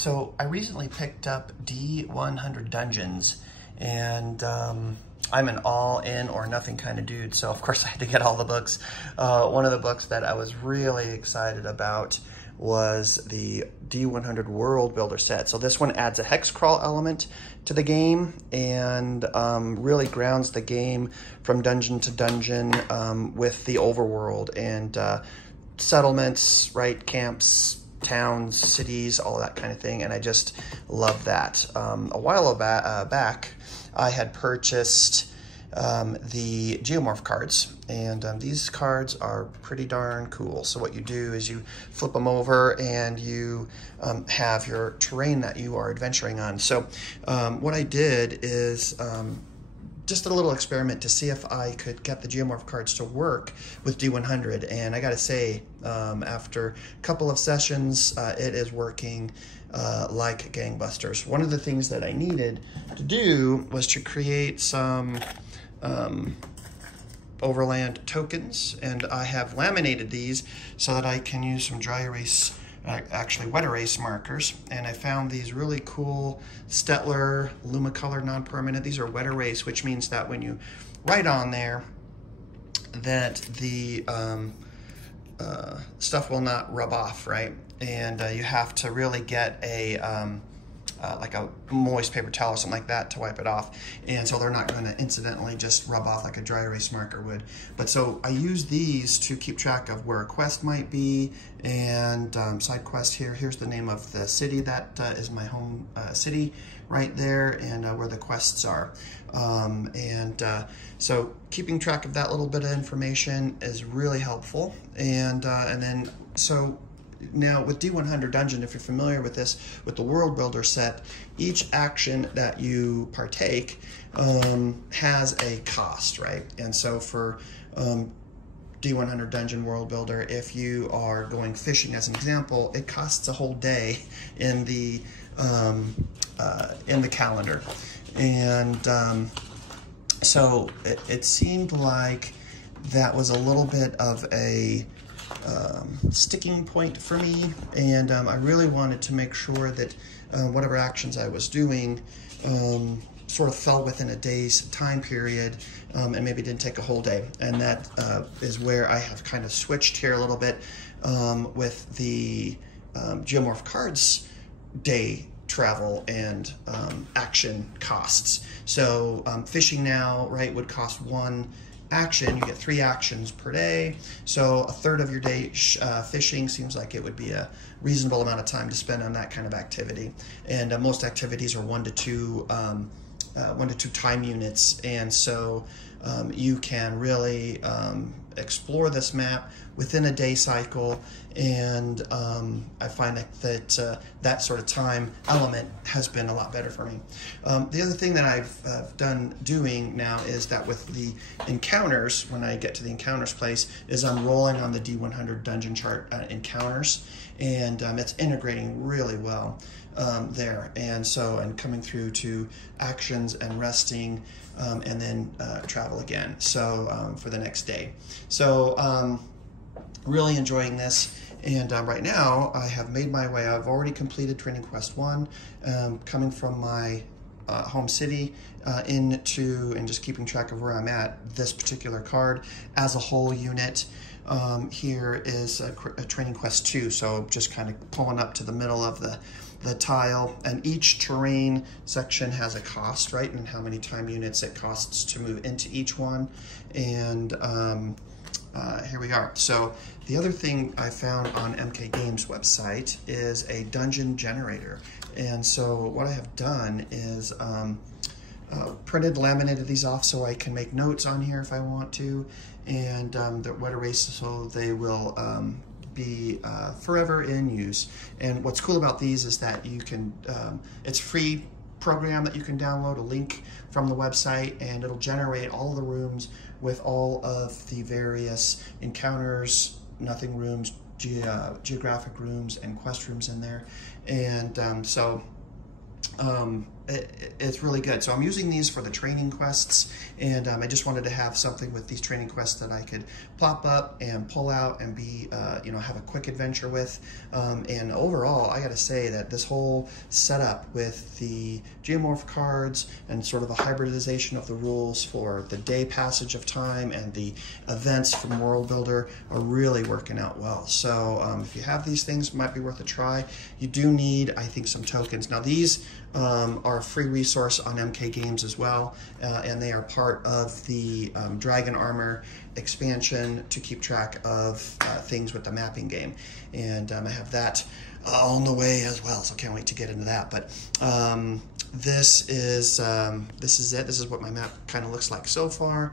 So I recently picked up D100 Dungeons, and I'm an all-in or nothing kind of dude, so of course I had to get all the books. One of the books that I was really excited about was the D100 World Builder set. So this one adds a hex crawl element to the game and really grounds the game from dungeon to dungeon with the overworld and settlements, right, camps, towns, cities, all that kind of thing, and I just love that. A while back, I had purchased the Geomorph cards, and these cards are pretty darn cool. So what you do is you flip them over and you have your terrain that you are adventuring on. So what I did is just a little experiment to see if I could get the Geomorph cards to work with D100, and I gotta say, after a couple of sessions, it is working like gangbusters. One of the things that I needed to do was to create some overland tokens, and I have laminated these so that I can use some dry erase, actually wet erase markers, and I found these really cool Stettler Lumicolor non-permanent. These are wet erase, which means that when you write on there that the stuff will not rub off, right? And you have to really get a like a moist paper towel or something like that to wipe it off, and so they're not going to incidentally just rub off like a dry erase marker would. But so I use these to keep track of where a quest might be, and side quest here. Here's the name of the city that is my home city right there, and where the quests are. So keeping track of that little bit of information is really helpful. And then so now with D100 Dungeon, if you're familiar with this, with the World Builder set, each action that you partake has a cost, right? And so for D100 Dungeon World Builder, if you are going fishing as an example, it costs a whole day in the calendar. And so it seemed like that was a little bit of a sticking point for me, and I really wanted to make sure that whatever actions I was doing sort of fell within a day's time period, and maybe didn't take a whole day. And that is where I have kind of switched here a little bit with the Geomorph Cards day travel and action costs. So fishing now, right, would cost 1 action. You get 3 actions per day, so a third of your day fishing seems like it would be a reasonable amount of time to spend on that kind of activity. And most activities are 1 to 2 time units, and so you can really explore this map within a day cycle, and I find that that sort of time element has been a lot better for me. The other thing that I've done doing now is that with the encounters, when I get to the encounters place, is I'm rolling on the D100 Dungeon chart encounters, and it's integrating really well there. And so I'm coming through to actions and resting, and then travel again, so for the next day. So really enjoying this. And right now I have made my way. I've already completed Training Quest 1, coming from my home city into, and just keeping track of where I'm at, this particular card as a whole unit. Here is a Training Quest 2, so just kind of pulling up to the middle of the tile, and each terrain section has a cost, right, and how many time units it costs to move into each one. And here we are. So the other thing I found on MK Games website is a dungeon generator. And so what I have done is printed, laminated these off so I can make notes on here if I want to, and they're wet erase so they will be forever in use. And what's cool about these is that you can, it's a free program that you can download, a link from the website, and it'll generate all the rooms with all of the various encounters, nothing rooms, geographic rooms, and quest rooms in there. And it's really good. So I'm using these for the training quests, and I just wanted to have something with these training quests that I could plop up and pull out and be, you know, have a quick adventure with. And overall, I gotta say that this whole setup with the Geomorph cards and sort of a hybridization of the rules for the day passage of time and the events from World Builder are really working out well. So if you have these things, it might be worth a try. You do need, I think, some tokens. Now these are a free resource on MK Games as well, and they are part of the Dragon Armor expansion to keep track of things with the mapping game. And I have that on the way as well, so can't wait to get into that. But this is it. This is what my map kind of looks like so far.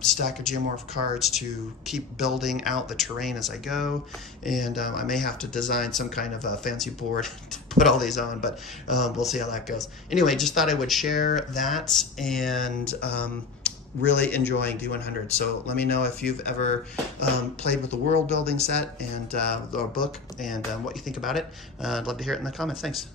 Stack of Geomorph cards to keep building out the terrain as I go, and I may have to design some kind of a fancy board to put all these on, but we'll see how that goes. Anyway, just thought I would share that, and really enjoying D100. So let me know if you've ever played with the world building set and or book, and what you think about it. I'd love to hear it in the comments. Thanks.